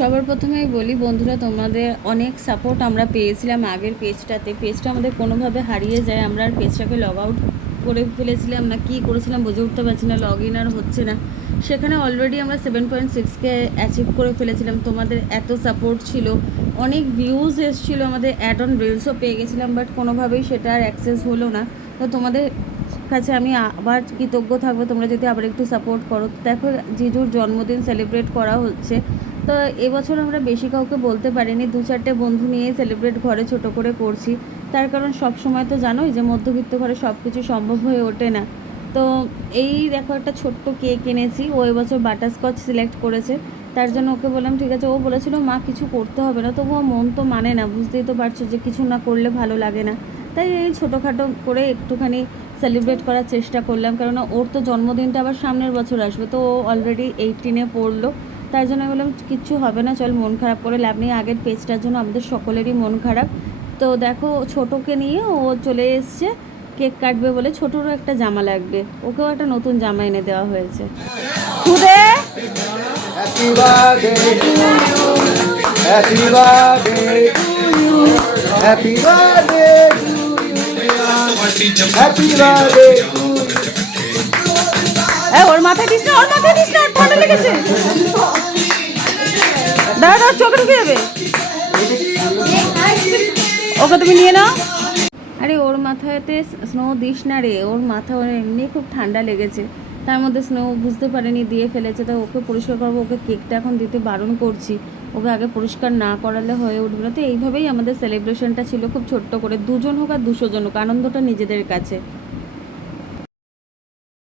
সবার প্রথমেই বলি, বন্ধুরা, তোমাদের অনেক সাপোর্ট আমরা পেয়েছিলাম আগের পেজটাতে পেজটা আমাদের কোনোভাবে হারিয়ে যায়, আমরা আর পেজটাকে লগ আউট করে ফেলেছিলাম না, কী করেছিলাম বুঝে উঠতে পারছি না লগ ইন আর হচ্ছে না। সেখানে অলরেডি আমরা সেভেন পয়েন্ট সিক্সকে অ্যাচিভ করে ফেলেছিলাম। তোমাদের এত সাপোর্ট ছিল, অনেক ভিউজ এসছিলো, আমাদের অ্যাড অন রিলসও পেয়ে গেছিলাম বাট কোনোভাবেই সেটা আর অ্যাক্সেস হলো না। তো তোমাদের কাছে আমি আবার কৃতজ্ঞ থাকব, তোমরা যদি আবার একটু সাপোর্ট করো। দেখো, জিজুর জন্মদিন সেলিব্রেট করা হচ্ছে। তো এবছর আমরা বেশি কাউকে বলতে পারিনি। দু চারটে বন্ধু নিয়ে সেলিব্রেট ঘরে ছোট করে করছি। তার কারণ সব সময় তো জানোই যে মধ্যবিত্ত ঘরে সব কিছু সম্ভব হয়ে ওঠে না। তো এই দেখো একটা ছোট্ট কেক এনেছি। ও এবছর বাটারস্কচ সিলেক্ট করেছে। তার জন্য ওকে বললাম, ঠিক আছে। ও বলেছিল, মা, কিছু করতে হবে না। তবুও মন তো মানে না, বুঝতেই তো পারছ যে কিছু না করলে ভালো লাগে না। তাই এই ছোটোখাটো করে একটুখানি সেলিব্রেট করার চেষ্টা করলাম। কেননা ওর তো জন্মদিনটা আবার সামনের বছর আসবে। তো ও অলরেডি এইটিনে পড়ল। তাই জন্য আমি বললাম কিচ্ছু হবে না চল মন খারাপ করে লাভ নেই। আগের পেজটার জন্য আমাদের সকলেরই মন খারাপ। তো দেখো ছোটোকে নিয়ে ও চলে এসছে কেক কাটবে বলে ছোটোরও একটা জামা লাগবে। ওকেও একটা নতুন জামা এনে দেওয়া হয়েছে। খুদে! ওর মাথায় দিস না ওর মাথায় দিস না। দাঁড়া চোখে ঢুকে যাবে? ওকে তুমি নিয়ে নাও। আরে, ওর মাথায়তে স্নো দিস না রে। ওর মাথা ওর এমনি খুব ঠান্ডা লেগেছে। তার মধ্যে স্নো বুঝতে পারেনি, দিয়ে ফেলেছে। তো ওকে পরিষ্কার করব। ওকে কেকটা এখন দিতে বারণ করছি। ওকে আগে পরিষ্কার না করালে হয়ে উঠবে না। তো এইভাবেই আমাদের সেলিব্রেশনটা ছিল খুব ছোট্ট করে। দুজন হোক আর দুশো জন হোক, আনন্দটা নিজেদের কাছে।